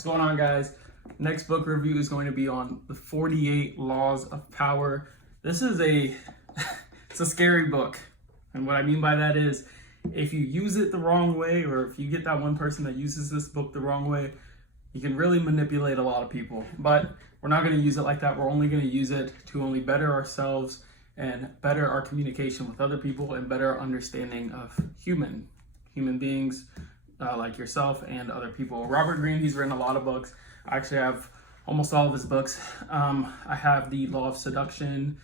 What's going on, guys? Next book review is going to be on the 48 Laws of Power. This is it's a scary book. And what I mean by that is if you use it the wrong way, or if you get that one person that uses this book the wrong way, you can really manipulate a lot of people. But we're not going to use it like that. We're only going to use it to only better ourselves and better our communication with other people and better our understanding of human beings, like yourself and other people. Robert Greene, he's written a lot of books. I actually have almost all of his books. I have the Law of Seduction,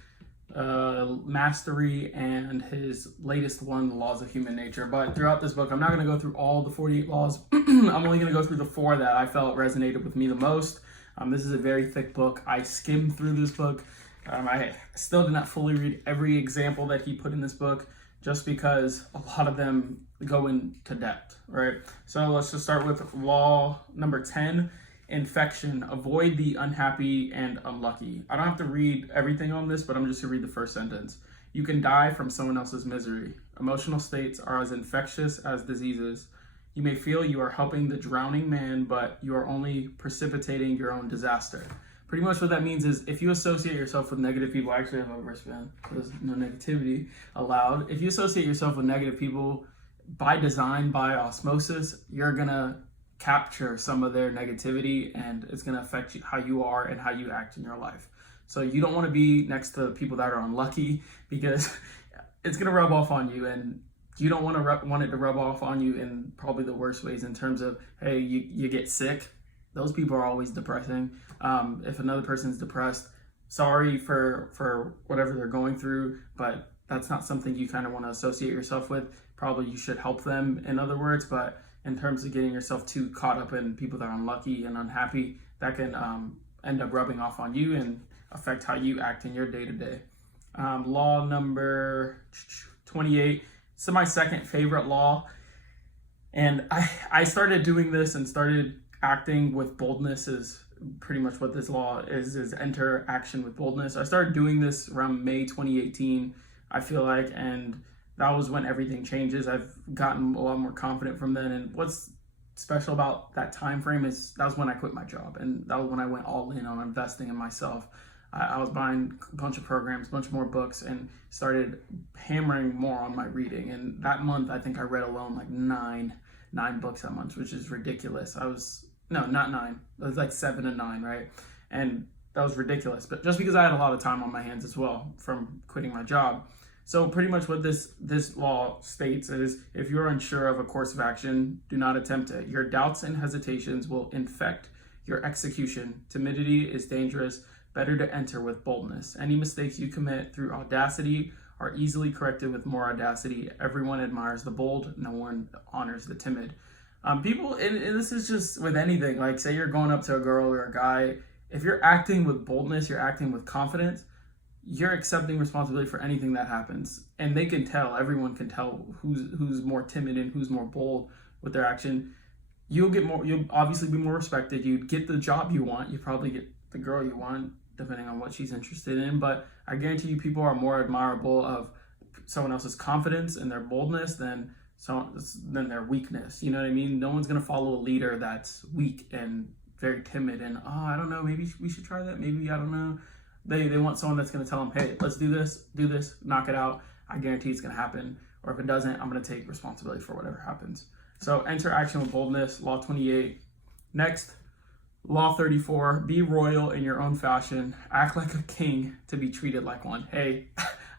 Mastery, and his latest one, The Laws of Human Nature. But throughout this book, I'm not going to go through all the 48 laws. I'm only going to go through the 4 that I felt resonated with me the most. This is a very thick book. I skimmed through this book. I still did not fully read every example that he put in this book, just because a lot of them go into depth, right? So let's just start with law number 10, infection. Avoid the unhappy and unlucky. I don't have to read everything on this, but I'm just going to read the first sentence. You can die from someone else's misery. Emotional states are as infectious as diseases. You may feel you are helping the drowning man, but you are only precipitating your own disaster. Pretty much what that means is if you associate yourself with negative people, I actually have a wristband because no negativity allowed. If you associate yourself with negative people by design, by osmosis, you're going to capture some of their negativity, and it's going to affect you, how you are and how you act in your life. So you don't want to be next to people that are unlucky, because it's going to rub off on you, and you don't want it to rub off on you in probably the worst ways, in terms of, hey, you get sick. Those people are always depressing. If another person's depressed, sorry for whatever they're going through, but that's not something you kind of want to associate yourself with. Probably you should help them, in other words, but in terms of getting yourself too caught up in people that are unlucky and unhappy, that can end up rubbing off on you and affect how you act in your day-to-day. Law number 28. It's my second favorite law. And I started doing this and started acting with boldness, is pretty much what this law is enter action with boldness. I started doing this around May 2018, I feel like, and that was when everything changes. I've gotten a lot more confident from then. And what's special about that time frame is that was when I quit my job, and that was when I went all in on investing in myself. I was buying a bunch of programs, a bunch more books, and started hammering more on my reading. And that month, I think I read alone like nine books that month, which is ridiculous. No, not 9. It was like 7 and 9, right? And that was ridiculous. But just because I had a lot of time on my hands as well from quitting my job. So pretty much what this law states is, if you're unsure of a course of action, do not attempt it. Your doubts and hesitations will infect your execution. Timidity is dangerous. Better to enter with boldness. Any mistakes you commit through audacity are easily corrected with more audacity. Everyone admires the bold. No one honors the timid. People, and this is just with anything, like say you're going up to a girl or a guy, if you're acting with boldness, you're acting with confidence, you're accepting responsibility for anything that happens. And they can tell, everyone can tell who's more timid and who's more bold with their action. You'll obviously be more respected. You'd get the job you want. You probably get the girl you want, depending on what she's interested in. But I guarantee you, people are more admirable of someone else's confidence and their boldness than their weakness. You know what I mean? No one's going to follow a leader that's weak and very timid and, I don't know, maybe we should try that. Maybe, I don't know. They want someone that's going to tell them, hey, let's do this, knock it out. I guarantee it's going to happen. Or if it doesn't, I'm going to take responsibility for whatever happens. So enter action with boldness, law 28. Next, law 34, be royal in your own fashion. Act like a king to be treated like one. Hey,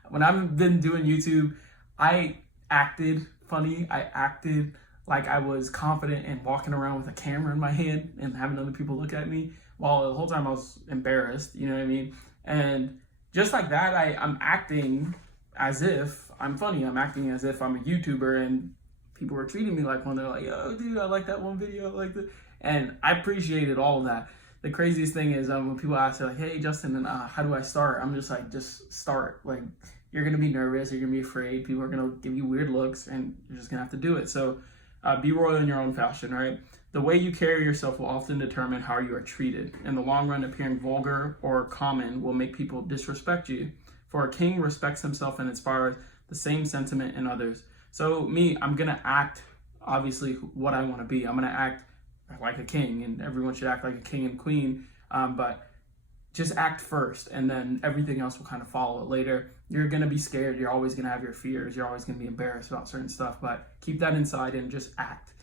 when I've been doing YouTube, I acted funny. I acted like I was confident and walking around with a camera in my hand and having other people look at me, while the whole time I was embarrassed, you know what I mean? And just like that, I'm acting as if I'm funny. I'm acting as if I'm a YouTuber, and people were treating me like one. They're like, yo, dude, I like that one video, I like that. And I appreciated all of that. The craziest thing is when people ask, they're like, hey, Justin, and how do I start? I'm just like, just start. Like, you're going to be nervous, you're going to be afraid, people are going to give you weird looks, and you're just going to have to do it. So be royal in your own fashion, right? The way you carry yourself will often determine how you are treated. In the long run, appearing vulgar or common will make people disrespect you. For a king respects himself and inspires the same sentiment in others. So me, I'm going to act, obviously, what I want to be. I'm going to act like a king, and everyone should act like a king and queen. But just act first, and then everything else will kind of follow it later. You're going to be scared. You're always going to have your fears. You're always going to be embarrassed about certain stuff, but keep that inside and just act.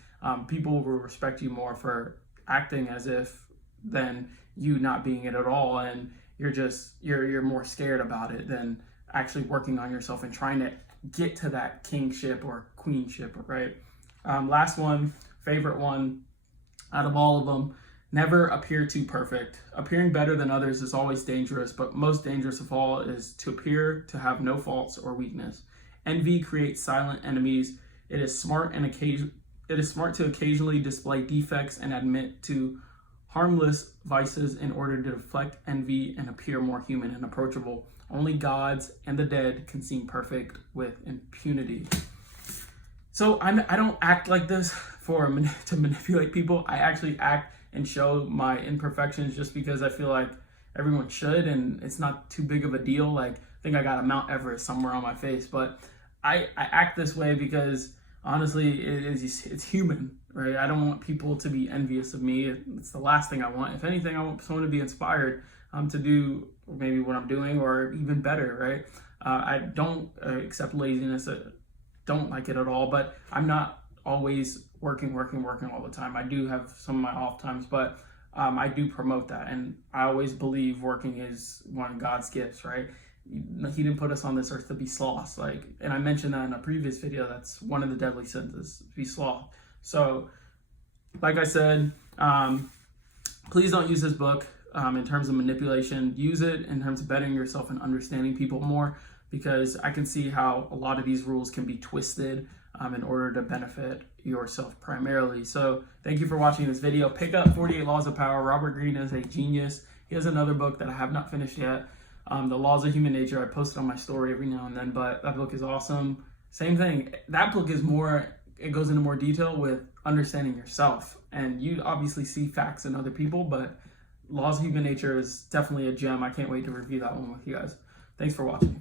People will respect you more for acting as if than you not being it at all. And you're more scared about it than actually working on yourself and trying to get to that kingship or queenship, right? Last one, favorite one out of all of them. Never appear too perfect. Appearing better than others is always dangerous, but most dangerous of all is to appear to have no faults or weakness. Envy creates silent enemies. It is smart to occasionally display defects and admit to harmless vices in order to deflect envy and appear more human and approachable. Only gods and the dead can seem perfect with impunity. So I don't act like this to manipulate people. I actually act and show my imperfections just because I feel like everyone should, and it's not too big of a deal. Like, I think I got a Mount Everest somewhere on my face, but I act this way because honestly, it's human, right? I don't want people to be envious of me. It's the last thing I want. If anything, I want someone to be inspired to do maybe what I'm doing or even better, right? I don't accept laziness. I don't like it at all, but I'm not always working all the time. I do have some of my off times, but I do promote that. And I always believe working is one of God's gifts, right? He didn't put us on this earth to be sloths. And I mentioned that in a previous video, that's one of the deadly sins, is to be sloth. So, like I said, please don't use this book in terms of manipulation. Use it in terms of bettering yourself and understanding people more, because I can see how a lot of these rules can be twisted in order to benefit yourself primarily. So thank you for watching this video. Pick up 48 Laws of Power. Robert Greene is a genius. He has another book that I have not finished yet, The Laws of Human Nature. I post it on my story every now and then, but that book is awesome. Same thing. That book is it goes into more detail with understanding yourself. And you obviously see facts in other people, but Laws of Human Nature is definitely a gem. I can't wait to review that one with you guys. Thanks for watching.